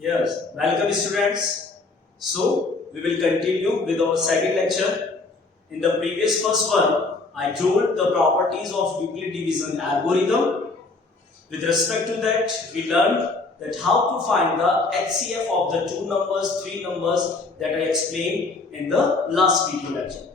Yes, welcome students. So we will continue with our second lecture. In the previous first one, I told the properties of Euclid division algorithm. With respect to that, we learned that how to find the HCF of the two numbers, three numbers that I explained in the last video lecture.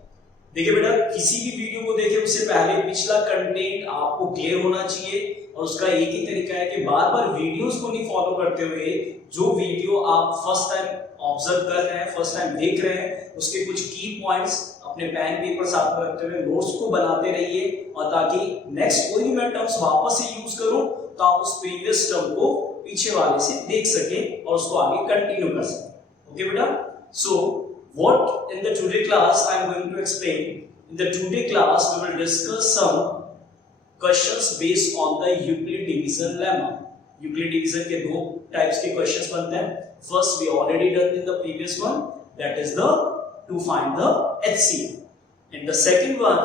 देखिए बेटा, किसी भी video को देखे उससे पहले पिछला content आपको क्लियर होना चाहिए और उसका एक ही तरीका है कि बार बार वीडियोस को नहीं फॉलो करते हुए जो वीडियो आप फर्स्ट टाइम ऑब्जर्व कर रहे हैं, फर्स्ट टाइम देख रहे हैं, उसके कुछ की पॉइंट्स अपने पेन पेपर साथ में रखते हुए नोट्स को बनाते रहिए और ताकि नेक्स्ट कोई भी मैं टर्म्स वापस से यूज करूं तो आप उस प्रीवियस टर्म को पीछे वाले से देख सकें और उसको आगे कंटिन्यू कर सकें। ओके बेटा, सो what in the today class I am going to explain. In the today class we will discuss some questions based on the Euclid division lemma. Euclid division के दो types के questions बनते हैं. First we already done in the previous one, that is the to find the HCF. And the second one,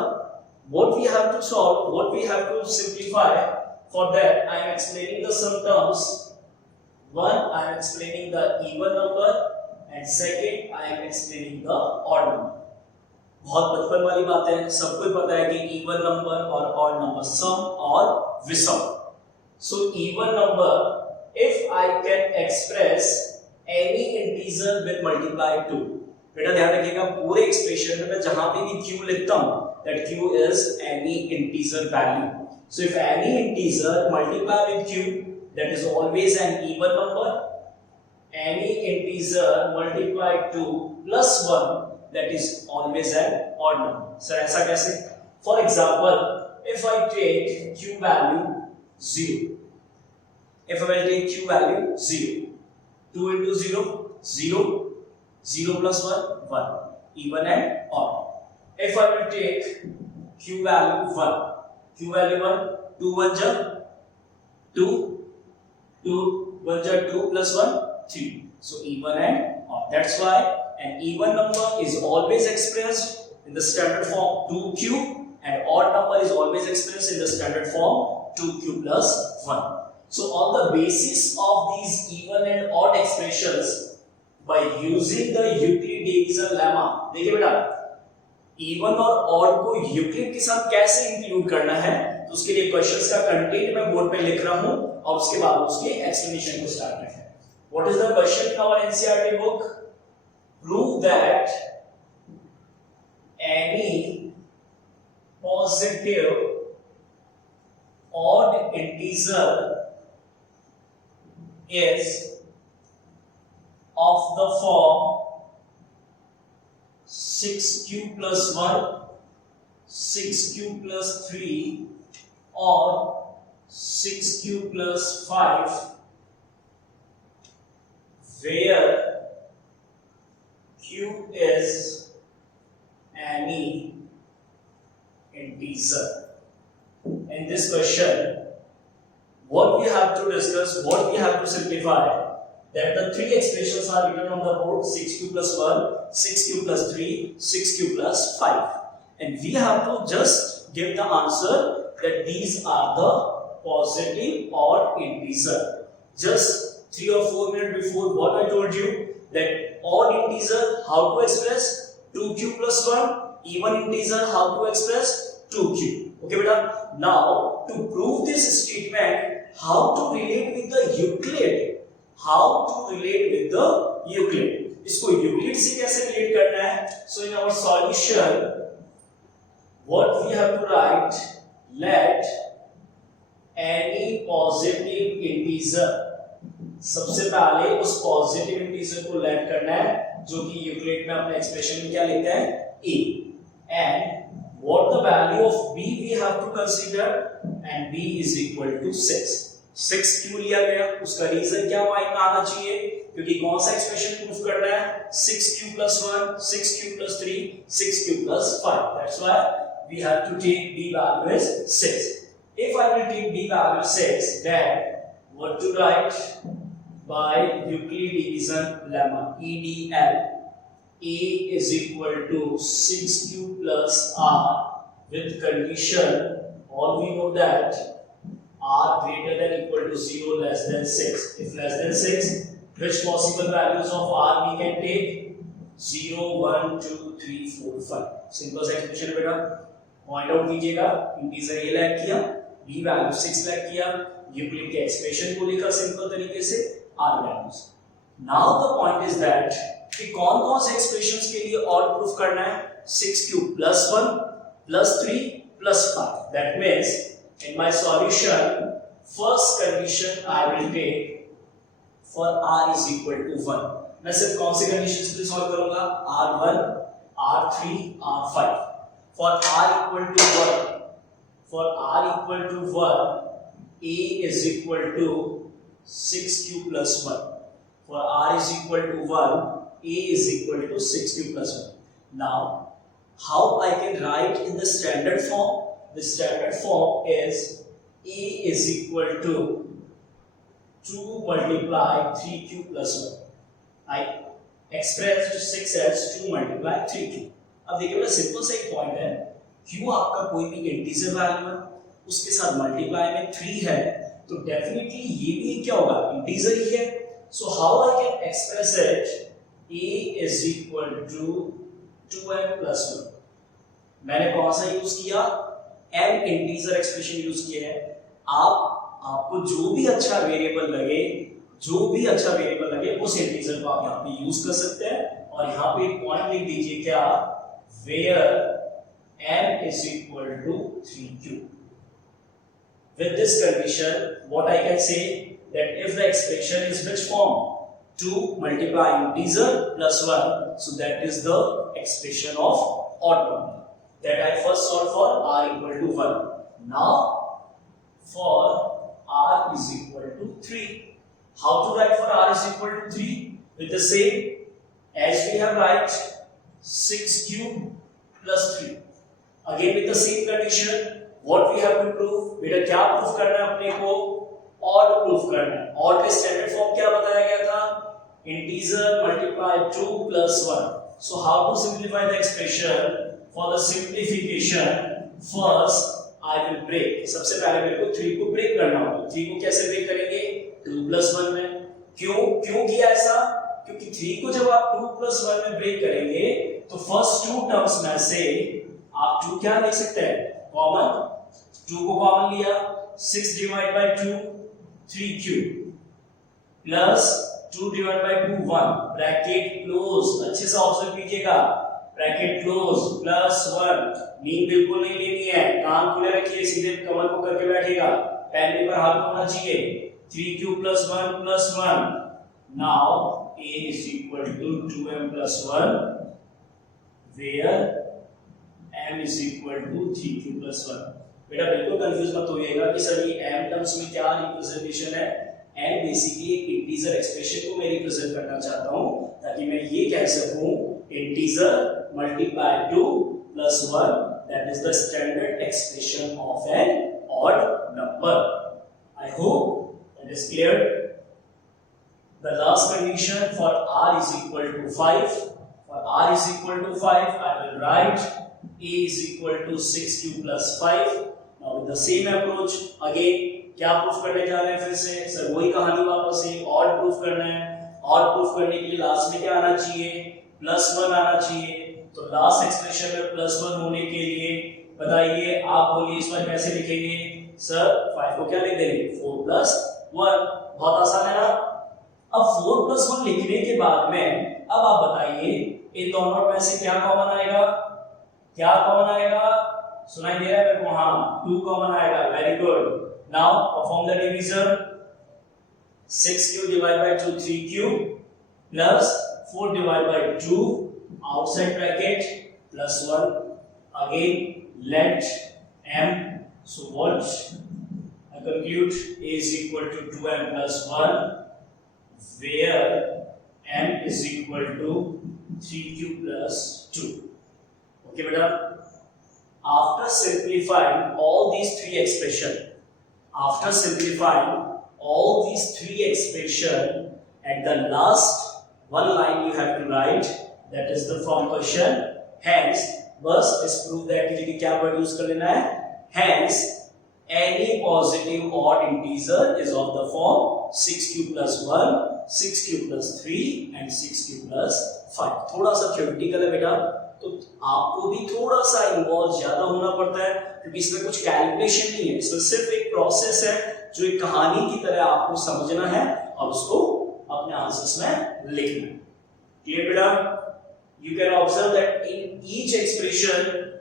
what we have to solve, what we have to simplify. For that I am explaining the some terms. One, I am explaining the even number. And second, I am explaining the odd number. बहुत बचपन वाली बात है, सबको पता है कि even number और odd number sum और विषम. So even number, if I can express any integer with multiply 2. बेटा ध्यान रखिएगा, पूरे एक्सप्रेशन में मैं जहां पे भी q लिखता हूं, that q is any integer value. So if any integer multiply with q, that is always an even number. Any integer multiplied to plus 1, that is always an odd number. Sir, ऐसा कैसे? For example, if I take q value 0, if I will take q value 0, 2 into 0, 0, 0 plus 1, 1, even and odd. If I will take q value 1, q value 1, 2 1 ja 2, 2 1 ja 2 plus 1, 3. So even and odd. That's why an even number is always expressed in the standard form 2q and odd number is always expressed in the standard form 2q plus 1. So on the basis of these even and odd expressions, by using the Euclid division lemma, देखिए बेटा even और odd को Euclid के साथ कैसे include करना है, तो उसके लिए क्वेश्चंस का कंटेंट मैं बोर्ड पे लिख रहा हूं और उसके बाद उसके एक्सप्लेनेशन को स्टार्ट करें. What is the question in our NCERT book? Prove that any positive odd integer is of the form 6q plus 1, 6q plus 3 or 6q plus 5, where q is any integer. In this question, what we have to discuss, what we have to simplify, that the three expressions are written on the board: 6q plus 1, 6q plus 3, 6q plus 5, and we have to just give the answer that these are the positive odd integer. Just 3 or 4 minutes before what I told you, that odd integer how to express 2q plus 1, even integer how to express 2q. Okay beta, now to prove this statement, how to relate with the Euclid, how to relate with the Euclid, इसको Euclid से कैसे relate करना है? So in our solution, what we have to write, let any positive integer, सबसे पहले उस positive integer को late करना है जो कि यूक्लिड में अपने एक्सप्रेशन में क्या लिखते हैं a, and what the value of b we have to consider, and b is equal to 6. 6 क्यों लिया गया, उसका रीजन क्या माइंड में आना चाहिए, क्योंकि कौन सा एक्सप्रेशन प्रूफ करना है, 6q plus 1, 6q plus 3, 6q plus 5. That's why we have to take b value as 6. If I will take b value 6, then what to write? By Euclid division lemma, EDL, A is equal to 6q plus r with condition, all we know that r greater than equal to 0 less than 6. If less than 6, Which possible values of r we can take? 0, 1, 2, 3, 4, 5. Simple सा expression बेटा, point out कीजिएगा, integer a lag किया, b value 6 lag किया, Euclid के expression को लिखा simple तरीके से r values. Now the point is that कि कौन कौन से एक्सप्रेशंस के लिए ऑड प्रूफ करना है? 6 cube plus 1 plus 3 plus 5। That means in my solution first condition I will take for r is equal to 1। मैं सिर्फ कौन सी कंडीशंस पे सॉल्व करूंगा? r1, r3, r5। for r equal to 1 a is equal to 6 q plus 1। for r is equal to 1 a is equal to 6 q plus 1। now how I can write in the standard form? The standard form is a is equal to 2 multiply 3q plus 1। I expressed 6 as 2 multiply 3q। अब देखिए बड़ा simple सा एक point है, q आपका कोई भी integer value है, उसके साथ मल्टीप्लाई में 3 है, तो डेफिनेटली ये भी क्या होगा? इंटीजर ही है। So how I can express it? a is equal to 2m plus 1। मैंने कौन सा यूज किया? m इंटीजर एक्सप्रेशन यूज किया है। आपको जो भी अच्छा वेरिएबल लगे उस इंटीजर को आप यहाँ पे यूज कर सकते हैं, और यहाँ पे एक पॉइंट लिख दीजिए क्या? where m is equal to 3q। with this condition what I can say that if the expression is which form? 2 multiply integer plus 1, so that is the expression of odd number that I first solved for r equal to 1। now for r is equal to 3, how to write for r is equal to 3? with the same as we have write 6q plus 3। again with the same condition what we have to prove? बेटा क्या proof करना है अपने को? Odd proof करना है। Odd का standard form क्या बताया गया था? Integer multiply 2 plus 1। so how to simplify the expression? for the simplification first I will break। सबसे पहले मेरे को 3 को ब्रेक करना होगा। 3 को कैसे ब्रेक करेंगे? 2 plus 1 में। क्यों किया ऐसा? क्योंकि 3 को जब आप 2 plus 1 में ब्रेक करेंगे तो फर्स्ट 2 टर्म्स में से आप 2 क्या ले सकते हैं? कॉमन। 2 को कॉमन लिया, 6 divide by 2 3q plus 2 divide by 2 1, bracket close. अच्छे से ऑब्जर्व कीजिएगा, ब्रैकेट क्लोज प्लस 1। नींद बिल्कुल नहीं लेनी है, कान खुले रखिए, सीधे कमर को करके बैठेगा, पेन पेपर हाथ में होना चाहिए। 3q plus 1 plus 1। now a is equal to 2m plus 1 where m is equal to 3q plus 1। बेटा बिल्कुल कंफ्यूज मत होइएगा कि सर ये m टर्म्स में क्या रिप्रेजेंटेशन है। m बेसिकली एक इंटीजर एक्सप्रेशन को मैं रिप्रेजेंट करना चाहता हूं, ताकि मैं ये कह सकूं integer multiply 2 plus 1, that is the standard expression of an odd number। I hope that is clear। the last condition for r is equal to 5। for r is equal to 5 I will write a is equal to 6q plus 5। now with the same approach again क्या proof करने जा रहे हैं? फिर से sir वही कहानी वापस से ऑड प्रूफ करना है। ऑड प्रूफ करने के लिए लास्ट में क्या आना चाहिए? +1 आना चाहिए। तो लास्ट एक्सप्रेशन में +1 होने के लिए बताइए, आप बोलिए इस बार कैसे लिखेंगे? सर 5 को क्या लिख देंगे? 4 plus 1। बहुत आसान है ना। अब 4 plus 1 लिखने के बाद में अब आप बताइए इन दोनों में से क्या कॉमन आएगा? क्या कॉमन आएगा? सुनाई दे रहा है मेरे को? हाँ, 2 कॉमन आएगा। Very good. Now perform the division. 6q divided by 2 3q plus 4 divided by 2 outside bracket plus 1। again let m, so what I conclude a is equal to 2m plus 1 where m is equal to 3q plus 2। okay beta, after simplifying all these three expressions, at the last one line you have to write, that is the from question। hence बस इस proof that के लिए क्या word use कर लेना है? hence any positive odd integer is of the form 6q plus 1, 6q plus 3 and 6q plus 5. थोड़ा सा थ्योरेटिकल है बेटा, तो आपको भी थोड़ा सा इन्वॉल्व ज्यादा होना पड़ता है क्योंकि इसमें कुछ कैलकुलेशन नहीं है, इसमें सिर्फ एक प्रोसेस है जो एक कहानी की तरह आपको समझना है और उसको अपने आंसर्स में लिखना है. क्लियर बेटा? You can observe that in each expression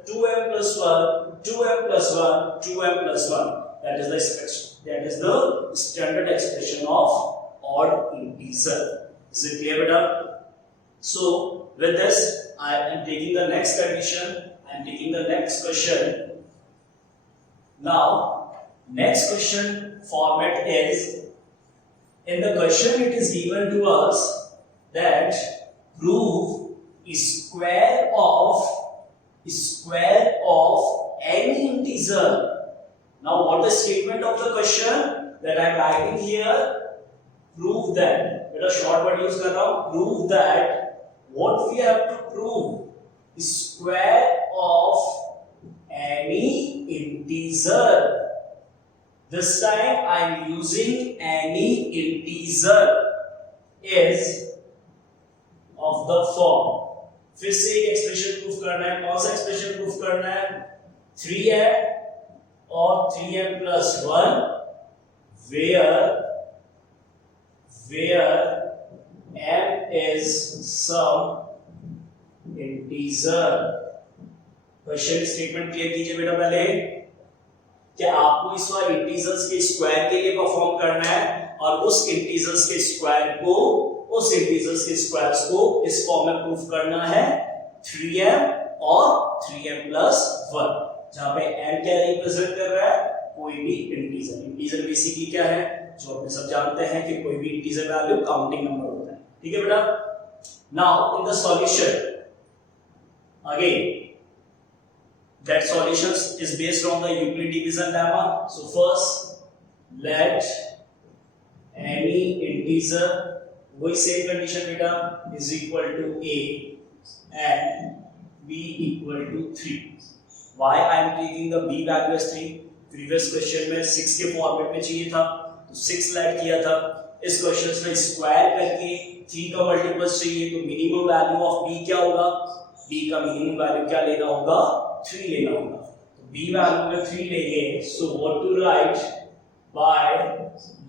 2m plus 1, 2m plus 1, 2m plus 1. That is the expression. That is the standard expression of odd integer. Is it clear, beta? So with this, I am taking the next condition. I am taking the next question. Now, next question format is, in the question it is given to us that prove square of any integer. Now what is statement of the question that I am writing here? Prove that, beta short word use कर रहा हूँ, prove that what we have to prove square of any integer. This time I am using any integer is of the form. फिर से एक expression proof करना है. कौन सा एक्सप्रेशन प्रूफ करना है? 3m और 3m plus 1 where m is some integer. Question statement clear कीजिए बेटा. पहले क्या आपको इस बार इंटीजर्स के स्क्वायर के लिए परफॉर्म करना है और उस इंटीजर्स के स्क्वायर को, उस इंटीजर्स के स्क्वायर्स को इस फॉर्म में प्रूफ करना है 3m और 3m plus 1, जहां पे m क्या रिप्रेजेंट कर रहा है? कोई भी इंटीजर. इंटीजर बेसिकली क्या है, जो अपने सब जानते हैं कि कोई भी इंटीजर वैल्यू काउंटिंग नंबर होता है. ठीक है बेटा? Now in the solution again, that solutions is based on the Euclid division lemma. So first let any integer, वही सेम कंडीशन बेटा, is equal to a and b equal to 3. Why I am taking the b value as 3? Previous question में 6 के format में चाहिए था तो 6 add किया था. इस क्वेश्चन में स्क्वायर करके 3 का मल्टीपल्स चाहिए तो मिनिमम वैल्यू ऑफ b क्या होगा? b का मिनिमम वैल्यू क्या लेना होगा? 3 लेना होगा. तो b वैल्यू में 3 लेंगे. So what to write by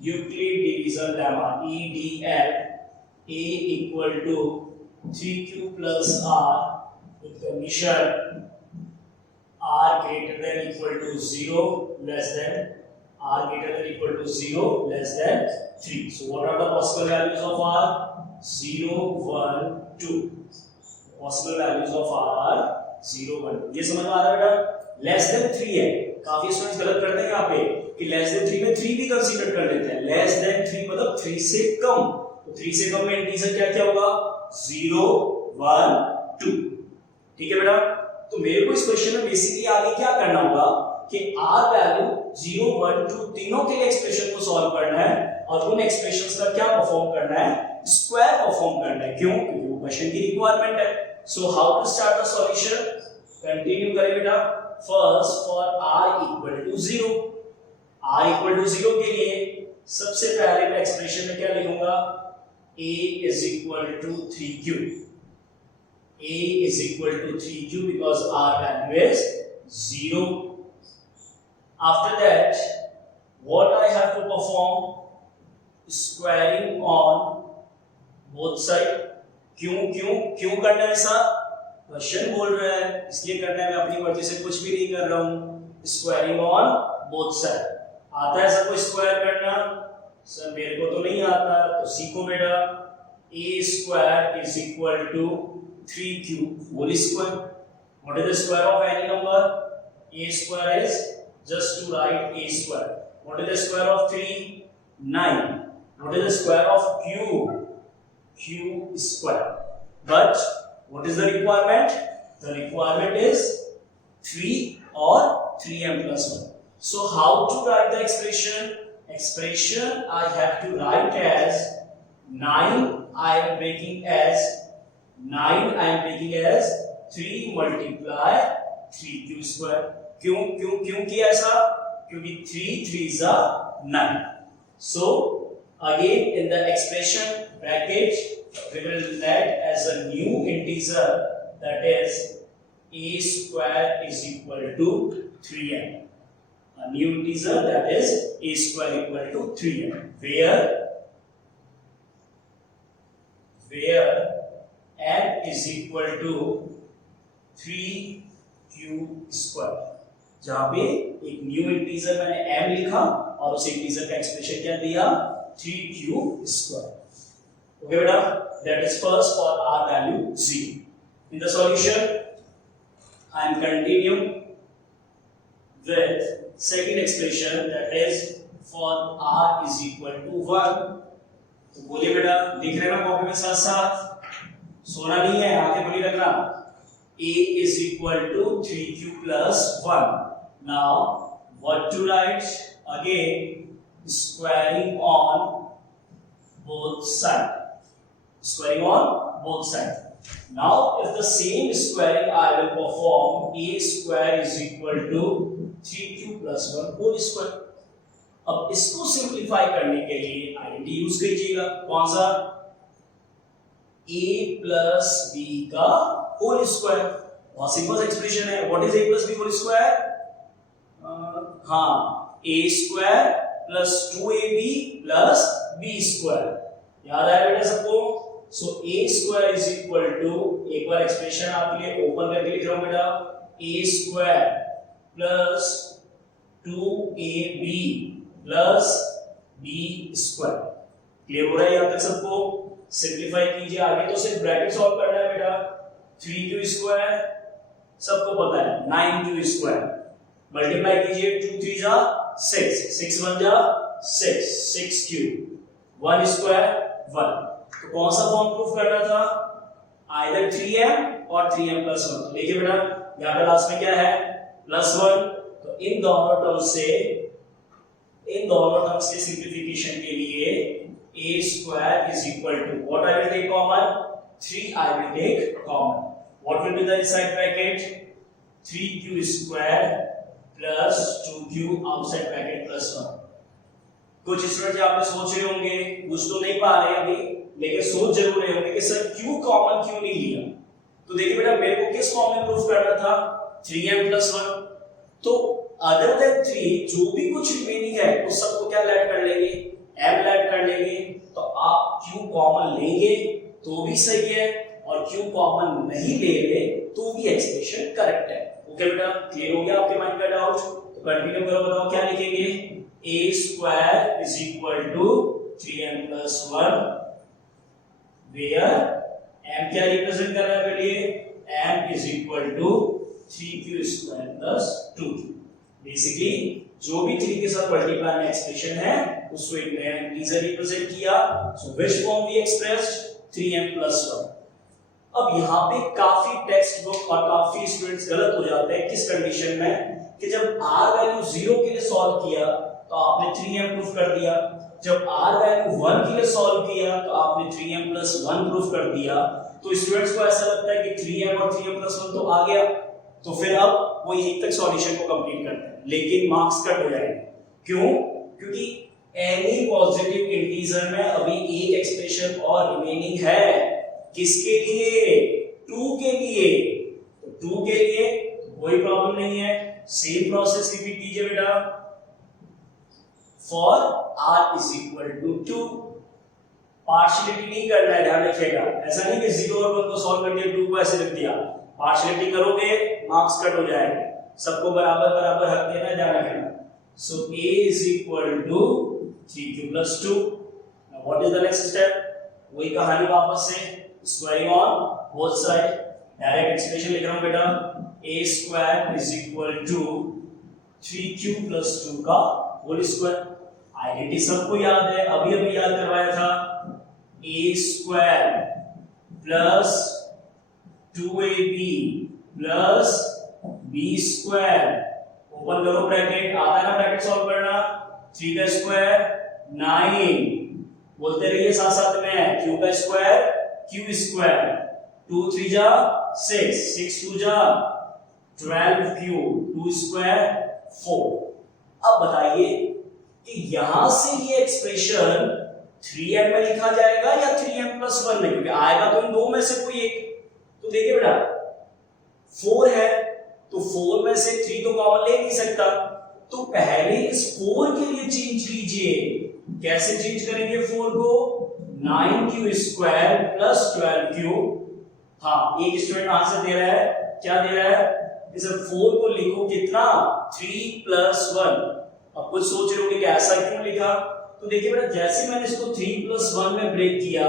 Euclid division lemma, EDL, a equal to 3q plus r with condition r greater than equal to 0 less than r greater than equal to 0 less than 3. So what are the possible values of r? 0, 1, 2. Possible values of r are 0, 1, 2. ये समझ में आ रहा है बेटा? Less than 3 है. काफी students गलत करते हैं यहाँ पे कि लेस देन 3 में 3 भी कंसीडर कर लेते हैं. लेस देन 3 मतलब 3 से कम. तो 3 से कम में इंटीजर क्या क्या होगा? 0, 1, 2. ठीक है बेटा? तो मेरे को इस क्वेश्चन में बेसिकली आगे क्या करना होगा कि r वैल्यू 0, 1, 2 तीनों के लिए एक्सप्रेशन को सॉल्व करना है और उन एक्सप्रेशंस का क्या परफॉर्म करना है? स्क्वायर परफॉर्म करना है. क्यों? क्योंकि वो क्वेश्चन की रिक्वायरमेंट है. So how to start the solution? Continue करें बेटा. First for r equal to 0, r equal to 0 के लिए सबसे पहले मैं एक्सप्रेशन में क्या लिखूंगा? a is equal to 3q. a is equal to 3q because r value is 0. After that, what I have to perform? Squaring on both side. क्यों करना है ऐसा? क्वेश्चन बोल रहा है इसलिए करना है. मैं अपनी मर्जी से कुछ भी नहीं कर रहा हूं. Squaring on both side. आता है सबको स्क्वायर करना? सर मेरे को तो नहीं आता, तो सीखो बेटा. a square is equal to 3q whole square. What is the square of any number? A square is just to write a square. What is the square of 3? 9. What is the square of q? Q square. But what is the requirement? The requirement is 3 or 3m plus 1. So how to write the expression? Expression I have to write as 9. I am making as 3 multiply 3q square. क्यों किया ऐसा? क्योंकि 3 3s are 9. So again in the expression bracket we will let as a new integer, that is a square is equal to 3m. A new integer, that is a square equal to 3m, where m is equal to 3q square. जहां पे एक new integer मैंने m लिखा और उस integer का expression क्या दिया, 3q square. ओके बेटा, that is first for r value 0. In the solution I am continuing with second expression, that is for r is equal to 1. तो बोलिए बेटा, लिख रहे ना कॉपी में साथ साथ, सोना नहीं है, आगे बोली रखना. a is equal to 3q plus 1. Now what to write? Again squaring on both sides. Squaring on both sides. Now if the same squaring I will perform, a square is equal to 3q plus 1 whole square. अब इसको simplify करने के लिए identity use कीजिएगा. कौन सा? a plus b का whole square. बहुत सिंपल एक्सप्रेशन है. What is a plus b whole square? हाँ, a square plus 2ab plus b square. याद आया बेटा सबको? So a square is equal to, एक बार एक्सप्रेशन आपके लिए ओपन करके लिख रहा हूं बेटा, a square plus 2ab plus b square. Clear हो रहा है यहां तक सबको? सिंप्लीफाई कीजिए. आगे तो सिर्फ ब्रैकेट सॉल्व करना है बेटा. 3q स्क्वायर सबको पता है, 9q स्क्वायर. मल्टीप्लाई कीजिए, 2 3 जा 6, 6 1 जा 6, 6q. 1 स्क्वायर 1. तो कौन सा फॉर्म प्रूफ करना था? आइदर 3m और 3m प्लस 1. देखिए बेटा, यहां पे लास्ट में क्या है? प्लस 1. तो इन दोनों टर्म्स के सिंप्लीफिकेशन के लिए a square is equal to, what I will take common? 3 I will take common. What will be the inside bracket? 3q square plus 2q outside bracket plus 1. कुछ student यहाँ पे सोच रहे होंगे, बुझ तो नहीं पा रहे अभी, लेकिन सोच जरूर रहे होंगे कि सर q कॉमन क्यों नहीं लिया. तो देखिए बेटा, मेरे को किस फॉर्म में प्रूफ करना था? 3m plus 1. तो अदर देन 3 जो भी कुछ रिमेनिंग है उस सबको क्या ऐड कर लेंगे? m ऐड कर लेंगे. तो आप q कॉमन लेंगे तो भी सही है, और q कॉमन नहीं ले रहे तो भी एक्सप्रेशन करेक्ट है. ओके बेटा, क्लियर हो गया आपके माइंड का डाउट? तो कंटिन्यू करो, बताओ क्या लिखेंगे? a square is equal to 3m plus 1, where m क्या रिप्रेजेंट कर रहा है बेटे? m is equal to 3q square plus 2q. Basically जो भी 3 के साथ मल्टीप्लाई में एक्सप्रेशन है उसको एक नया इंटीजर रिप्रेजेंट किया. So which form we expressed? 3m plus 1. अब यहाँ पे काफी टेक्स्ट बुक और काफी स्टूडेंट्स गलत हो जाते हैं. किस कंडीशन में? कि जब r वैल्यू 0 के लिए सॉल्व किया तो आपने 3m प्रूफ कर दिया. जब r वैल्यू 1 के लिए सॉल्व किया तो आपने 3m plus 1 प्रूफ कर दिया. तो स्टूडेंट्स को ऐसा लगता है कि 3m और 3m plus 1 तो आ गया, तो फिर अब वो यहीं तक सॉल्यूशन को कंप्लीट करते हैं, लेकिन मार्क्स कट हो जाएंगे. क्यों? क्योंकि एनी पॉजिटिव इंटीजर में अभी एक एक्सप्रेशन और रिमेनिंग है. किसके लिए? 2 के लिए. तो 2 के लिए कोई प्रॉब्लम नहीं है. सेम प्रोसेस रिपीट कीजिए बेटा. For r is equal to 2. Partiality नहीं करना है, ध्यान रखिएगा. ऐसा नहीं कि 0 और 1 को सॉल्व कर दिया, 2 को ऐसे लिख दिया. पार्शियलिटी करोगे मार्क्स कट हो जाएंगे. सबको बराबर बराबर हक देना है, ध्यान रखना. सो a is equal to 3q plus 2. Now what is the next step? वही कहानी वापस से, squaring on both side. Direct expression लिख रहा हूं बेटा. a square is equal to 3q plus 2 का होल स्क्वायर. आइडेंटिटी सबको याद है, अभी अभी याद करवाया था. a square plus 2ab plus b square. Open करो ब्रैकेट. आता है ना ब्रैकेट सॉल्व करना? 3 का स्क्वायर 9. बोलते रहिए साथ साथ में. q का स्क्वायर q स्क्वायर. 2 3 जा 6, 6 2 जा 12q. 2 स्क्वायर 4. अब बताइए कि यहां से ये एक्सप्रेशन 3m में लिखा जाएगा या 3m+1 में, क्योंकि आएगा तो इन दो में से कोई एक। तो देखिए बेटा 4 है तो 4 में से 3 तो कॉमन ले नहीं सकता, तो पहले इस 4 के लिए चेंज कीजिए। कैसे चेंज करेंगे 4 को? 9q² + 12q। हाँ, एक स्टूडेंट आंसर दे रहा है, क्या दे रहा है? इस 4 को लिखो कितना? 3 + 1। अब कुछ सोच रहे होंगे कि ऐसा क्यों लिखा, तो देखिए बेटा जैसे मैंने इसको 3 + 1 में ब्रेक किया,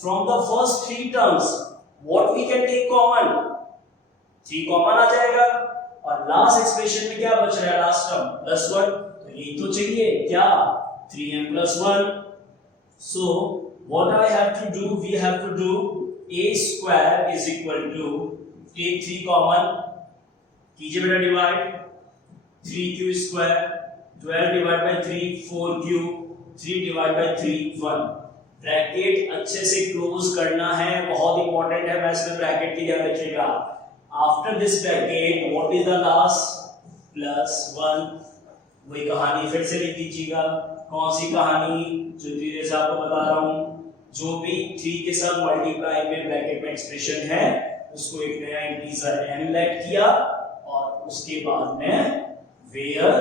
from the first 3 terms what we can take common? 3 common आ जाएगा, और लास्ट एक्सप्रेशन में क्या बच रहा है? लास्ट टर्म +1, तो ये तो चाहिए क्या? 3m+1। So what I have to do, we have to do a² = take 3 common, कीजिए बेटा divide. 3q², 12 divide by 3 4q, 3 divide by 3 1। Bracket अच्छे से क्लोज करना है, बहुत इंपॉर्टेंट है, मैं इसमें ब्रैकेट की ध्यान रखिएगा। After this bracket what is the last? +1। वही कहानी फिर से लिख दीजिएगा। कौन सी कहानी? जो धीरे से आपको बता रहा हूं, जो भी 3 के साथ मल्टीप्लाई में ब्रैकेट में एक्सप्रेशन है उसको एक नया इंटीजर m लेट किया, और उसके बाद में where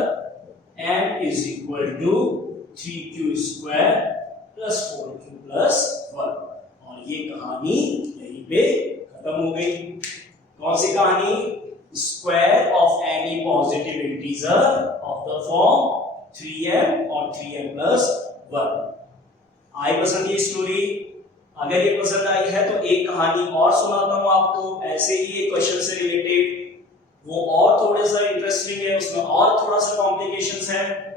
m = 3q² + 4q + 1, और ये कहानी यहीं पे खत्म हो गई। कौन सी कहानी? Square of any positive integer of the form 3m और 3m+1। आई पसंद ये स्टोरी? अगर ये पसंद आई है तो एक कहानी और सुनाता हूं आपको, ऐसे ही एक क्वेश्चन से रिलेटेड, वो और थोड़ा सा इंटरेस्टिंग है, उसमें और थोड़ा सा कॉम्प्लिकेशंस है।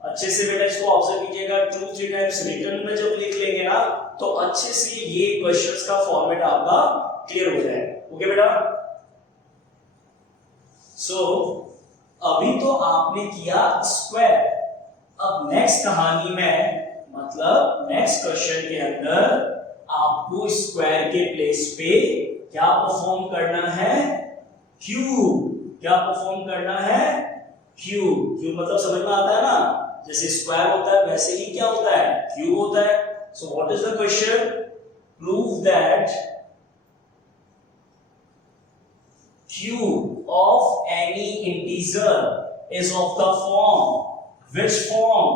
अच्छे से बेटा इसको ऑब्जर्व कीजिएगा। 2-3 टाइम्स रिटर्न में जब लिख लेंगे ना तो अच्छे से ये क्वेश्चंस का फॉर्मेट आपका क्लियर हो जाए। ओके बेटा? सो अभी तो आपने किया स्क्वायर, अब नेक्स्ट कहानी में, मतलब नेक्स्ट क्वेश्चन के अंदर आपको स्क्वायर के प्लेस पे क्या परफॉर्म करना है? क्यूब। क्या परफॉर्म करना है? क्यूब। क्यूब मतलब समझ में आता है ना, जैसे स्क्वायर होता है वैसे ही क्या होता है? क्यूब होता है। So what is the question? Prove that cube of any integer is of the form, which form?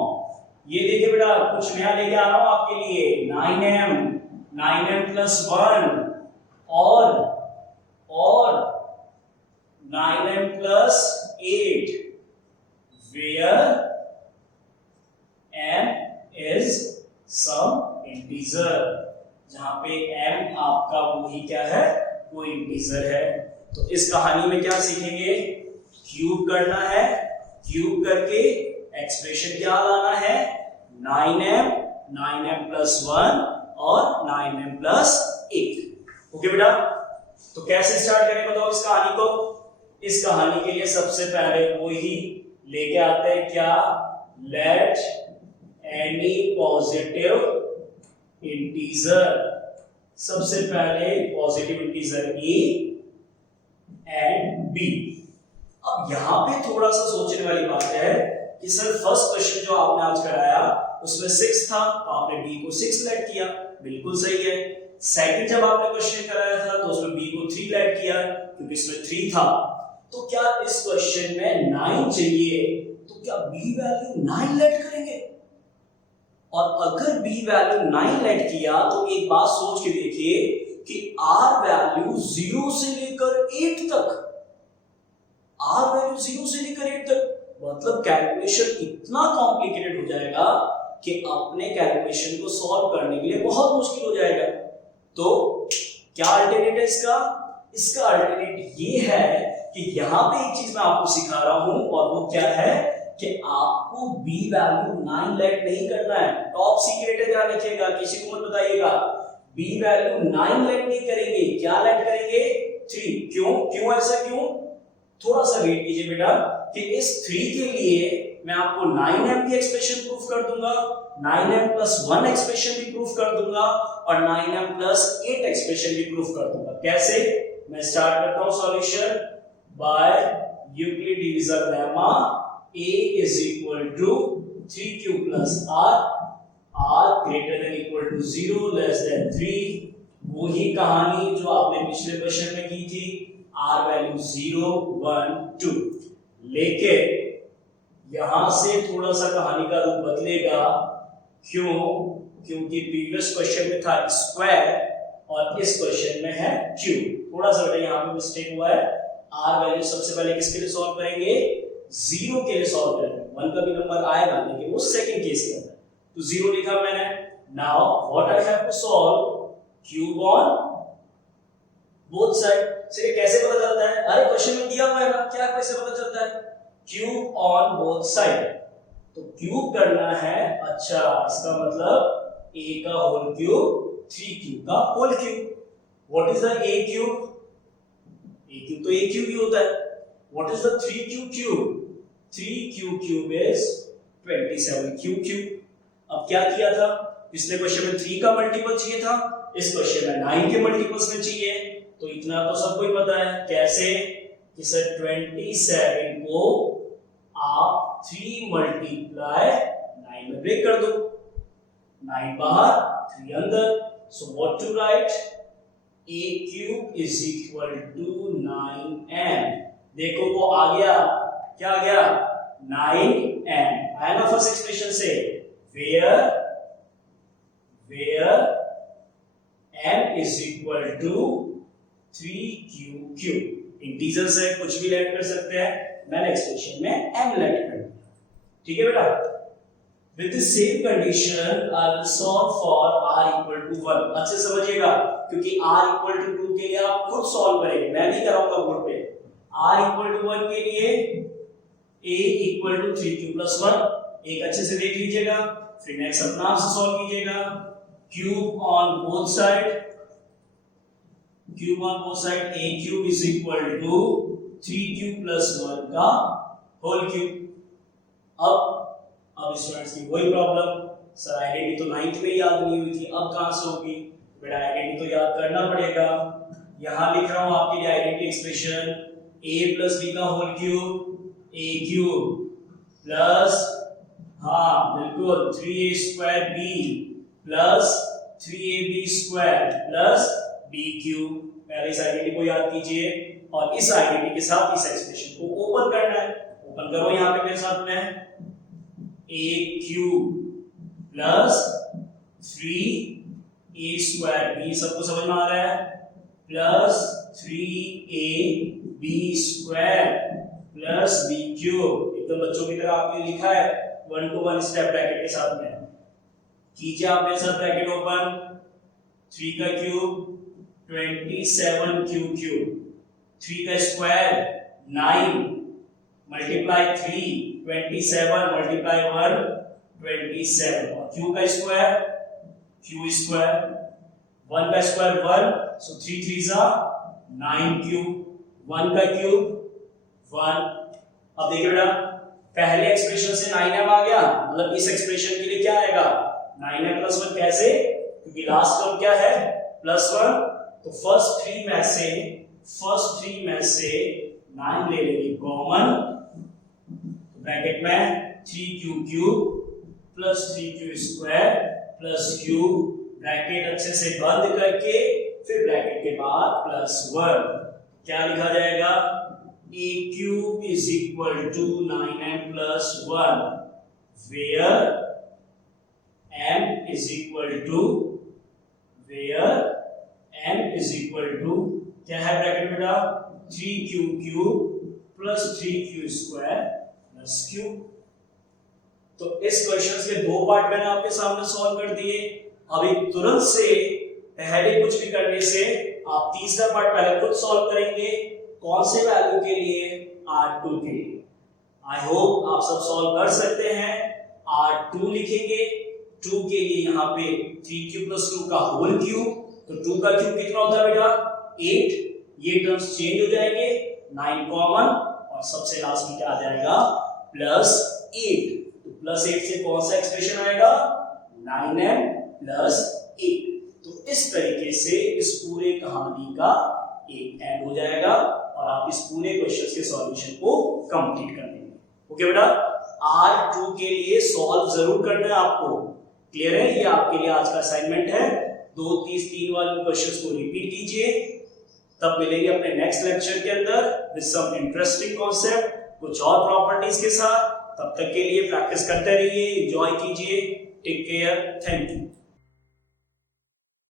ये देखिए बेटा कुछ नया लेके आ रहा हूं आपके लिए। 9m+1 और 9m+8 where m is some integer, जहां पे m आपका वही क्या है? कोई इंटीजर है। तो इस कहानी में क्या सीखेंगे? क्यूब करना है, क्यूब करके एक्सप्रेशन क्या लाना है? 9m, 9m+1 और 9m+8। ओके बेटा? तो कैसे स्टार्ट करें बताओ इस कहानी को? इस कहानी के लिए सबसे पहले वो ही लेके आते हैं क्या? लेट एनी पॉजिटिव इंटीजर, सबसे पहले positive integer a and b। अब यहां पे थोड़ा सा सोचने वाली बात है कि सर फर्स्ट क्वेश्चन जो आपने आज कराया उसमें 6 था, तो आपने b को 6 लेट किया, बिल्कुल सही है। सेकंड जब आपने क्वेश्चन कराया था तो उसमें b को 3 लेट किया क्योंकि इसमें 3 था। तो क्या इस क्वेश्चन में 9 चाहिए, तो क्या b वैल्यू 9 लेट करेंगे? और अगर b वैल्यू 9 लेट किया तो एक बात सोच के देखिए कि r वैल्यू 0 से लेकर 8 तक, r वैल्यू 0 से लेकर 8 तक, मतलब कैलकुलेशन इतना कॉम्प्लिकेटेड हो जाएगा कि अपने कैलकुलेशन को सॉल्व करने के लिए बहुत मुश्किल हो जाएगा। तो क्या अल्टरनेट है इसका? इसका अल्टरनेट ये है कि यहां पे एक चीज मैं आपको सिखा रहा हूं, और वो क्या है कि आपको b वैल्यू 9 लेट नहीं करना है। टॉप सीक्रेट है, ध्यान रखिएगा, किसी को मत बताइएगा। b वैल्यू 9 लेट नहीं करेंगे, क्या लेट करेंगे? 3। क्यों? क्यों ऐसा क्यों? थोड़ा सा वेट कीजिए बेटा कि इस 3 के लिए मैं आपको 9m की एक्सप्रेशन प्रूफ कर दूंगा, 9m+1 एक्सप्रेशन भी प्रूफ कर दूंगा, और 9m+8 एक्सप्रेशन भी प्रूफ कर दूंगा। कैसे? मैं स्टार्ट करता हूं solution bye Euclid division lemma a is equal to 3q plus r greater than equal to 0 less than 3। वही कहानी जो आपने पिछले क्वेश्चन में की थी, r वैल्यू 0 1 2। लेकिन यहां से थोड़ा सा कहानी का रूप बदलेगा। क्यों? क्योंकि प्रीवियस क्वेश्चन में था स्क्वायर और इस क्वेश्चन में है क्यूब। थोड़ा सा बेटा यहाँ पे मिस्टेक हुआ है। r वैल्यू सबसे पहले किसके लिए सॉल्व करेंगे? 0 के लिए सॉल्व करेंगे। 1 का भी नंबर आएगा लेकिन वो सेकंड केस के अंदर, तो 0 लिखा मैंने। Now what I have to solve? Cube on both side. से कैसे पता चलता है? अरे क्वेश्चन में दिया हुआ है ना, क्या कैसे पता चलता है? Cube on both side. तो क्यूब करना है। अच्छा, इसका मतलब a का होल क्यूब 3q का whole cube. What is the a cube? a cube तो a क्यूब ही होता है। What is the 3q cube? 3q cube is 27q cube. अब क्या किया था? पिछले क्वेश्चन में 3 का मल्टीपल चाहिए था, इस क्वेश्चन में 9 के मल्टीपल्स में चाहिए। तो इतना तो सबको ही पता है। कैसे? कि सर 27 को आप 3 मल्टीप्लाई 9 में ब्रेक कर दो। 9 बाहर 3 अंदर। So what to write? a cube is equal to 9n। देखो वो आ गया। क्या आ गया? 9n आया ना फर्स्ट एक्सप्रेशन से। Where n is equal to 3q cube. Integers है, कुछ भी लेट कर सकते हैं। मैंने एक्सप्रेशन में m लेट कर दिया। ठीक है बेटा। With the same condition, I will solve for r equal to 1। अच्छे समझिएगा, क्योंकि r equal to 2 के लिए आप खुद सॉल्व करेंगे, मैं नहीं कराऊंगा बोर्ड पे। r equal to 1 के लिए a equal to 3q plus 1 एक अच्छे से देख लीजिएगा। फिर नेक्स्ट अपना आप से सॉल्व कीजिएगा। Cube on both side, cube on both side a cube is equal to 3q plus 1 का होल क्यूब। अब स्टूडेंट्स की वही प्रॉब्लम, सर आइडेंटिटी तो 9th में याद नहीं हुई थी, अब कहां से होगी? बेटा आइडेंटिटी तो याद करना पड़ेगा। यहां लिख रहा हूं आपके लिए identity expression a plus b का whole cube a cube plus, हाँ बिल्कुल, 3a square b plus 3ab square plus b cube. पहले इस आइडेंटिटी को याद कीजिए और इस आइडेंटिटी के साथ इस एक्सप्रेशन को ओपन करना है। ओपन करो यहां पे मेरे साथ में। a cube plus 3a square, b सबको समझ में आ रहा है, plus 3ab square plus b cube. एकदम बच्चों की तरह आपने लिखा है 1 to 1 स्टेप ब्रैकेट के साथ में। कीजिए आप मेरे साथ ब्रैकेट ओपन। 3 का क्यूब 27q क्यूब, 3 का स्क्वायर 9 मल्टीप्लाई 3 27 मल्टीप्लाई 1 27 और q का स्क्वायर q स्क्वायर, 1 का स्क्वायर 1, सो 3 3 जा 9q, 1 का क्यूब 1। अब देखिए बेटा, पहले एक्सप्रेशन से 9m आ गया, मतलब इस एक्सप्रेशन के लिए क्या आएगा? 9m plus 1। कैसे? क्योंकि लास्ट टर्म क्या है? प्लस 1। तो फर्स्ट 3 में से 9 ले लेंगे कॉमन, ब्रैकेट में 3q cube plus 3q square plus q, bracket अच्छे से बंद करके फिर ब्रैकेट के बाद प्लस 1। क्या लिखा जाएगा? a cube is equal to 9m plus 1 where m is equal to क्या है ब्रैकेट बेटा? 3q cube plus 3q square plus q। तो इस क्वेश्चन के दो पार्ट मैंने आपके सामने सॉल्व कर दिए। अभी तुरंत से पहले कुछ भी करने से आप तीसरा पार्ट पहले खुद सॉल्व करेंगे। कौन से वैल्यू के लिए? R2 के लिए। आई होप आप सब सॉल्व कर सकते हैं। R2 लिखेंगे, 2 के लिए यहाँ पे 3q प्लस 2 का होल क्यूब, तो 2 का क्यूब कितना होता है बेटा? 8। ये टर्म्स चेंज हो जाएंगे, 9 कॉमन और सबसे लास्ट में क्या आ जाएगा? प्लस 8। तो प्लस 8 से कौन सा एक्सप्रेशन आएगा? 9m plus 8। तो इस तरीके से इस पूरे कहानी का एक एंड हो जाएगा और आप इस पूरे क्वेश्चन के सॉल्यूशन को कंप्लीट कर देंगे। ओके बेटा, R2 के लिए सॉल्व जरूर करना है आपको। क्लियर है? ये आपके लिए आज का असाइनमेंट है। 2, 30, 3 वाले क्वेश्चंस को रिपीट कीजिए। तब मिलेंगे अपने नेक्स्ट लेक्चर के अंदर विद सम इंटरेस्टिंग कॉन्सेप्ट, कुछ और प्रॉपर्टीज के साथ। तब तक के लिए प्रैक्टिस करते रहिए, एंजॉय कीजिए। Take care, thank you.